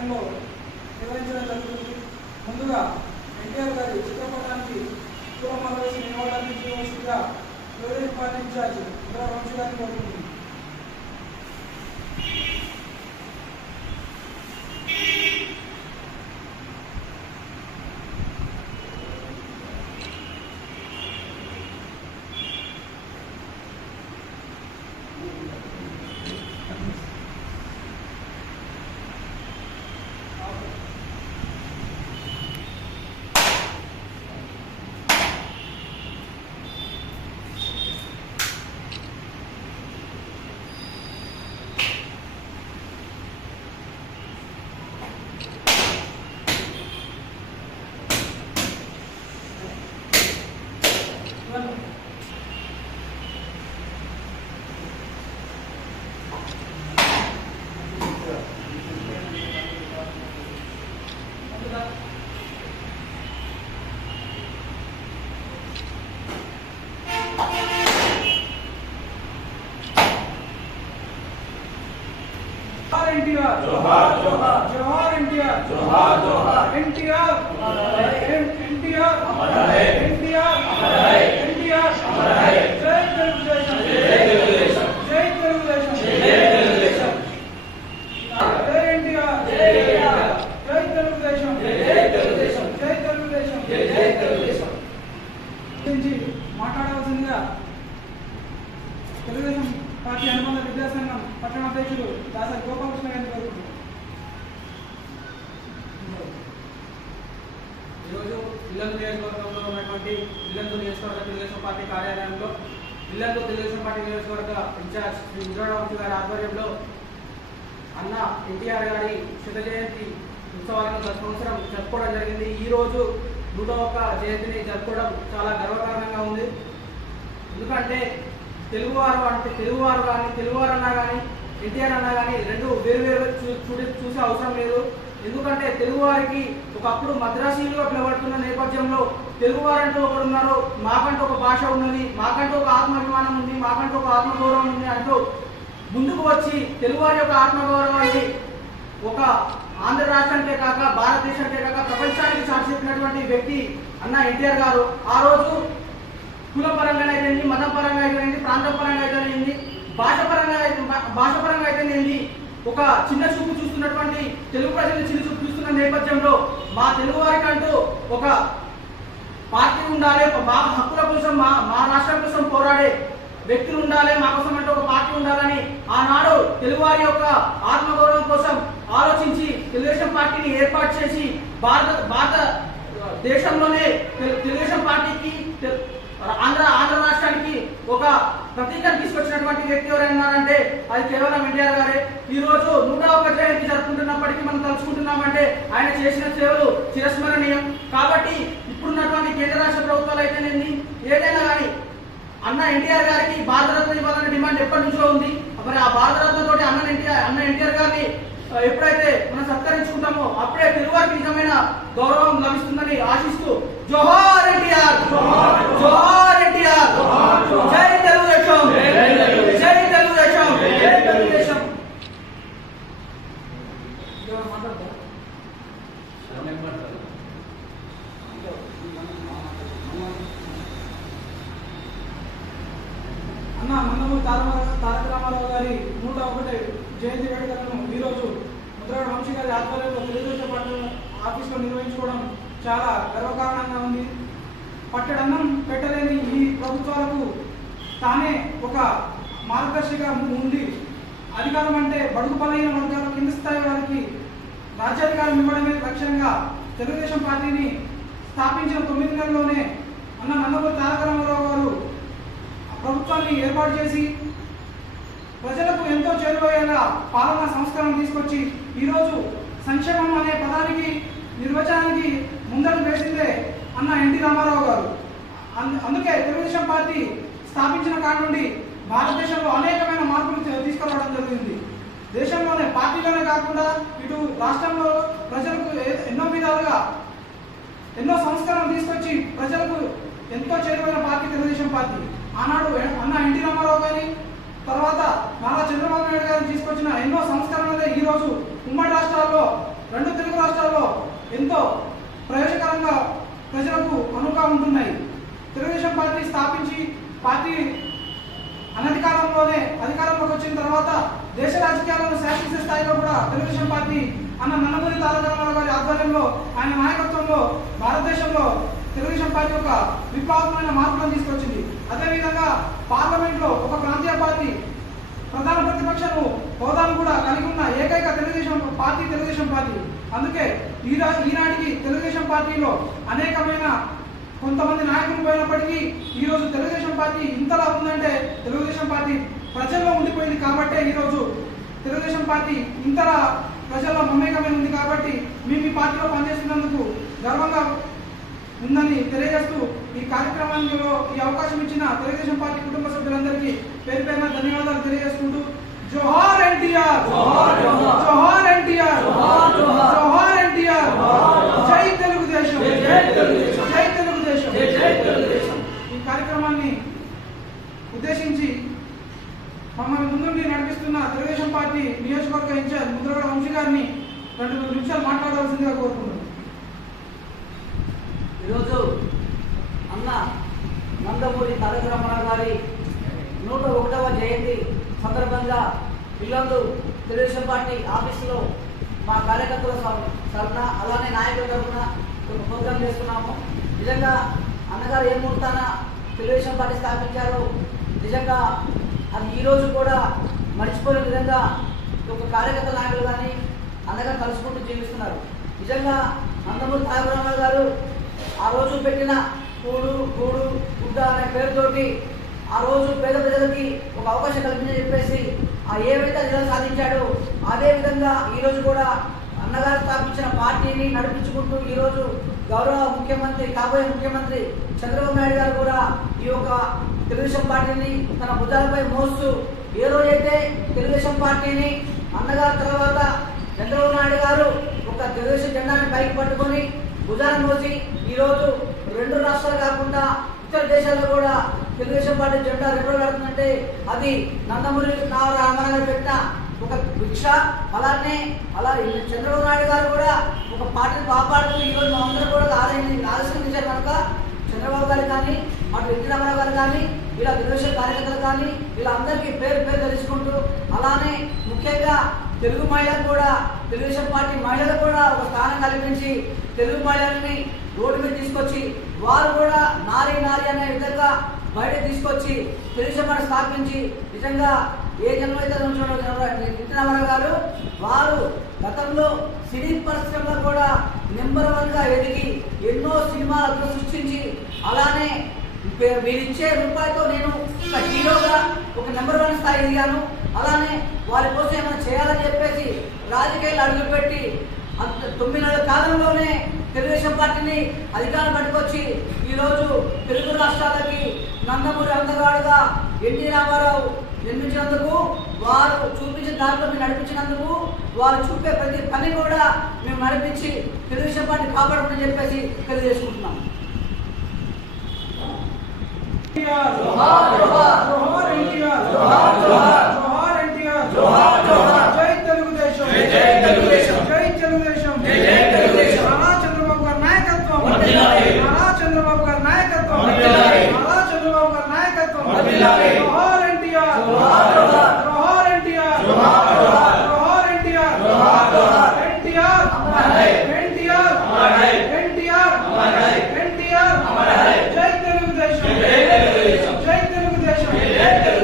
కార్యాలయంలో నిర్వహించడం జరుగుతుంది ముందుగా ఎన్టీఆర్ గారి చిత్రపటానికి పూలమాల వేసి నిలవడానికి జీవోషిగా తెలుగుదేశం పార్టీ ఇన్ఛార్జ్ గారిని కోరుతుంది జోహార్ ఎన్టీఆర్ జోహార్, జోహార్. జోహార్ ఎన్టీఆర్ జోహార్, జోహార్. ఎన్టీఆర్ ఎన్టీఆర్ అమర్ రహే. ఎన్టీఆర్ అమర్ రహే. ఎన్టీఆర్ అమర్ రహే. జై తెలుగుదేశం జై తెలుగుదేశం. జై తెలుగుదేశం జై తెలుగుదేశం. జై ఎన్టీఆర్ జై ఎన్టీఆర్. జై తెలుగుదేశం జై తెలుగుదేశం. జై తెలుగుదేశం జై జై తెలుగుదేశం. గురించి మాట్లాడవలసిందిగా తెలుగుదేశం పార్టీ అనుబంధ విద్యాసంఘం పట్టణ అధ్యక్షుడు దాసరి గోపాలకృష్ణ గారిని కోరుకుంటున్నాను ఈరోజు ఇల్లందు పార్టీ ఇల్లందు నియోజకవర్గ తెలుగుదేశం పార్టీ కార్యాలయంలో ఇల్లందు తెలుగుదేశం పార్టీ నియోజకవర్గ ఇన్ఛార్జ్ శ్రీ ఉజ్వలవంశి గారి ఆధ్వర్యంలో అన్న ఎన్టీఆర్ గారి శత జయంతి ఉత్సవాలను గత సంవత్సరం జరుపుకోవడం జరిగింది. ఈ రోజు నూట ఒక్క జయంతిని జరుపుకోవడం చాలా గర్వకారణంగా ఉంది. ఎందుకంటే తెలుగువారు అంటే తెలుగువారు కానీ తెలుగువారు అన్నా కానీ ఎన్టీఆర్ అన్నా కానీ రెండు వేరు వేరు చూ చూడే చూసే అవసరం లేదు. ఎందుకంటే తెలుగువారికి ఒకప్పుడు మద్రాసీలుగా పిలవడుతున్న నేపథ్యంలో తెలుగువారంటూ ఒకరు ఉన్నారు మాకంటూ ఒక భాష ఉన్నది మాకంటూ ఒక ఆత్మాభిమానం ఉంది మాకంటూ ఒక ఆత్మగౌరవం ఉంది అంటూ ముందుకు వచ్చి తెలుగువారి యొక్క ఆత్మగౌరవాన్ని ఒక ఆంధ్ర రాష్ట్రానికే కాక భారతదేశానికే కాక ప్రపంచానికి చాటి చెప్పినటువంటి వ్యక్తి అన్న ఎన్టీఆర్ గారు ఆ రోజు కులపరంగా పరంగా మతపరంగా అయితే పరంగా అయితేనేది ప్రాంత పరంగా అయితేనేది భాష పరంగా అయితే- భాష పరంగా అయితేనేది ఒక చిన్న చూపు చూస్తున్నటువంటి తెలుగు ప్రజలు చిన్న చూపు చూస్తున్న నేపథ్యంలో మా తెలుగు వారికంటూ ఒక పార్టీ ఉండాలి ఒక మా హక్కుల కోసం మా మా రాష్ట్రం కోసం పోరాడే వ్యక్తులు ఉండాలి మా కోసం అంటే ఒక పార్టీ ఉండాలని ఆనాడు తెలుగువారి యొక్క ఆత్మగౌరవం కోసం ఆలోచించి తెలుగుదేశం పార్టీని ఏర్పాటు చేసి భారత భారత దేశంలోనే తెలు- తెలుగుదేశం పార్టీకి ఆంధ్ర ఆంధ్ర రాష్ట్రానికి ఒక ప్రతీకను తీసుకొచ్చినటువంటి వ్యక్తి ఎవరైనారంటే అది కేవలం ఎన్టీఆర్ గారే. ఈ రోజు నూట ఒక జయంతి జరుపుకుంటున్నప్పటికీ మనం తలుచుకుంటున్నామంటే ఆయన చేసిన సేవలు చిరస్మరణీయం. కాబట్టి ఇప్పుడున్నటువంటి కేంద్ర రాష్ట్ర ప్రభుత్వాలు అయితేనేది? ఏదైనా కానీ అన్న ఎన్టీఆర్ గారికి భారతరత్న ఇవ్వాలనే డిమాండ్ ఎప్పటి నుంచో ఉంది. మరి ఆ భారతరత్న అన్న ఎన్టీఆర్ అన్న ఎన్టీఆర్ గారిని ఎప్పుడైతే మనం సత్కరించుకుంటామో అప్పుడే తెలుగువారికి నిజమైన గౌరవం లభిస్తుందని ఆశిస్తూ జోహార్ ఎన్టీఆర్ జోహార్ ఎన్టీఆర్ జై తెలుగుదేశం జై తెలుగుదేశం. జై తెలుగుదేశం అన్న నందమూరి తారక రామారావు గారి నూట ఒకటి జయంతి వేడుకలను ఈరోజు ముద్రాడు వంశీ గారి ఆధ్వర్యంలో తెలుగుదేశం పార్టీ ఆఫీస్లో నిర్వహించుకోవడం చాలా గర్వకారణంగా ఉంది. పట్టడన్నం పెట్టలేని ఈ ప్రభుత్వాలకు తానే ఒక మార్గదర్శిగా ఉండి అధికారం అంటే బడుగు బలైన వర్గాల కింద స్థాయి వారికి రాజ్యాధికారం ఇవ్వడమే లక్ష్యంగా తెలుగుదేశం పార్టీని స్థాపించిన తొమ్మిది నెలల్లోనే అన్న నందమూరి తారక రామారావు గారు ప్రభుత్వాన్ని ఏర్పాటు చేసి ప్రజలకు ఎంతో చేరువయ్యేలా పాలనా సంస్కరణ తీసుకొచ్చి ఈరోజు సంక్షేమం అనే పదానికి నిర్వచనానికి ముందడు వేసిందే అన్న ఎన్టీ రామారావు గారు. అందుకే తెలుగుదేశం పార్టీ స్థాపించిన కాడి నుండి భారతదేశంలో అనేకమైన మార్పులు తీసుకురావడం జరిగింది. దేశంలోనే పార్టీలోనే కాకుండా ఇటు రాష్ట్రంలో ప్రజలకు ఎన్నో విధాలుగా ఎన్నో సంస్కరణలు తీసుకొచ్చి ప్రజలకు ఎంతో చేరువైన పార్టీ తెలుగుదేశం పార్టీ. ఆనాడు అన్న ఎన్టీ రామారావు గారి తర్వాత నారా చంద్రబాబు నాయుడు గారు తీసుకొచ్చిన ఎన్నో సంస్కరణలే ఈరోజు ఉమ్మడి రాష్ట్రాల్లో రెండు తెలుగు రాష్ట్రాల్లో ఎంతో ప్రయోజకరంగా ప్రజలకు అనువుగా ఉంటున్నాయి. తెలుగుదేశం పార్టీ స్థాపించి పార్టీ అనధికారంలోనే అధికారంలోకి వచ్చిన తర్వాత దేశ రాజకీయాలను శాసించే స్థాయిలో కూడా తెలుగుదేశం పార్టీ అన్న నన్నమూరి తారకరామారావు గారి ఆధ్వర్యంలో ఆయన నాయకత్వంలో భారతదేశంలో తెలుగుదేశం పార్టీ ఒక విప్లవాత్మకమైన మార్పులను తీసుకొచ్చింది. అదేవిధంగా పార్లమెంట్లో ఒక ప్రాంతీయ పార్టీ ప్రధాన ప్రతిపక్షను హోదాను కూడా కలిగి ఉన్న ఏకైక తెలుగుదేశం పార్టీ తెలుగుదేశం పార్టీ. అందుకే ఈరా ఈనాటికి తెలుగుదేశం పార్టీలో అనేకమైన కొంతమంది నాయకులు పోయినప్పటికీ ఈ రోజు తెలుగుదేశం పార్టీ ఇంతలా ఉందంటే తెలుగుదేశం పార్టీ ప్రజల్లో ఉండిపోయింది కాబట్టే ఈ రోజు తెలుగుదేశం పార్టీ ఇంతలా ప్రజల్లో మమేకమై ఉంది కాబట్టి మేము ఈ పార్టీలో పనిచేస్తున్నందుకు గర్వంగా ఉందని తెలియజేస్తూ ఈ కార్యక్రమంలో ఈ అవకాశం ఇచ్చిన తెలుగుదేశం పార్టీ కుటుంబ సభ్యులందరికీ పేరు పేరున ధన్యవాదాలు తెలియజేసుకుంటూ జోహార్ ఎన్టీఆర్ జోహార్, ఎన్టీఆర్ జోహార్, ఎన్టీఆర్. జై తెలుగుదేశం. జై ఈ కార్యక్రమాన్ని ఉద్దేశించి మమ్మల్ని ముందుండి నడిపిస్తున్న తెలుగుదేశం పార్టీ నియోజకవర్గ ఇన్ఛార్జ్ ముద్రగడ వంశీ గారిని రెండు మూడు నిమిషాలు మాట్లాడవలసిందిగా కోరుకుంటున్నాను. ఈరోజు అన్న నందమూరి తారక రామారావు గారి నూట ఒకటవ జయంతి సందర్భంగా ఇల్లందు తెలుగుదేశం పార్టీ ఆఫీసులో మా కార్యకర్తల తరఫున అలానే నాయకుల తరఫున ఒక ప్రోగ్రాం చేస్తున్నాము. నిజంగా అన్నగారు ఏ ముహూర్తాన తెలుగుదేశం పార్టీ స్థాపించారు నిజంగా అది ఈరోజు కూడా మర్చిపోయిన విధంగా ఒక కార్యకర్త నాయకులు కానీ అన్నగారు కలుసుకుంటూ జీవిస్తున్నారు. నిజంగా నందమూరి తారక రామారావు గారు ఆ రోజు పెట్టిన కూడు కూడు గుడ్డ అనే పేరుతోటి ఆ రోజు పేద ప్రజలకి ఒక అవకాశం కల్పించని చెప్పేసి ఆ ఏవైతే నిధులు సాధించాడో అదే విధంగా ఈ రోజు కూడా అన్నగారు స్థాపించిన పార్టీని నడిపించుకుంటూ ఈరోజు గౌరవ ముఖ్యమంత్రి కాబోయే ముఖ్యమంత్రి చంద్రబాబు నాయుడు గారు కూడా ఈ యొక్క తెలుగుదేశం పార్టీని తన భుజాలపై మోస్తూ ఏ రోజైతే తెలుగుదేశం పార్టీని అన్నగారు తర్వాత చంద్రబాబు నాయుడు గారు ఒక తెలుగుదేశం జెండాని పైకి పట్టుకొని భుజాన్ని మోసి ఈ రోజు రెండు రాష్ట్రాలు కాకుండా ఇతర దేశాల్లో కూడా తెలుగుదేశం పార్టీ జెండా పెడుతుందంటే అది నందమూరి నా రామారావు పెట్టిన ఒక భిక్ష. అలానే అలా చంద్రబాబు నాయుడు గారు కూడా ఒక పార్టీని కాపాడుతూ ఈ రోజు మనందరూ కూడా ఆలయం ఆలోచించారు కనుక చంద్రబాబు గారు కానీ అటు ఎన్టీ రామారావు గారు కానీ ఇలా తెలుగుదేశం కార్యకర్తలు కానీ ఇలా అందరికీ పేరు పేరు తెలుసుకుంటూ అలానే ముఖ్యంగా తెలుగు మహిళలకు కూడా తెలుగుదేశం పార్టీ మహిళలకు కూడా ఒక స్థానం కల్పించి తెలుగు మహిళల్ని రోడ్డు మీద తీసుకొచ్చి వారు కూడా నారీ నారీ అనే విధంగా బయట తీసుకొచ్చి తెలుగుదేశం స్థాపించి నిజంగా ఏ జన్మైతే ఎన్టీ గారు వారు గతంలో సినీ పరిశ్రమలో కూడా నెంబర్ వన్గా ఎదిగి ఎన్నో సినిమాలను సృష్టించి అలానే మీరిచ్చే వీరిచ్చే రూపాయితో నేను ఒక హీరోగా ఒక నెంబర్ వన్ స్థాయి ఎదిగాను అలానే వారి కోసం ఏమైనా చేయాలని చెప్పేసి రాజకీయాలు అడుగుపెట్టి అంత తొమ్మిది నెలల కాలంలోనే తెలుగుదేశం పార్టీని అధికారం పట్టుకొచ్చి ఈరోజు తెలుగు రాష్ట్రాలకి నందమూరి అందగాడుగా ఎన్టీ రామారావు నిర్మించినందుకు వారు చూపించిన దాంట్లో మేము నడిపించినందుకు వారు చూపే ప్రతి పని కూడా మేము నడిపించి తెలుగుదేశం పార్టీ కాపాడమని చెప్పేసి తెలియజేసుకుంటున్నాం జోహార్, జోహార్. జోహార్ ఎన్టీఆర్ జోహార్, జోహార్. జోహార్ ఎన్టీఆర్ జోహార్, జోహార్. जोहार एनटीआर जोहार जोहार एनटीआर जोहार जोहार जोहार है एनटीआर अमर है जय तेलुगु देशम जय तेलुगु देशम जय तेलुगु देशम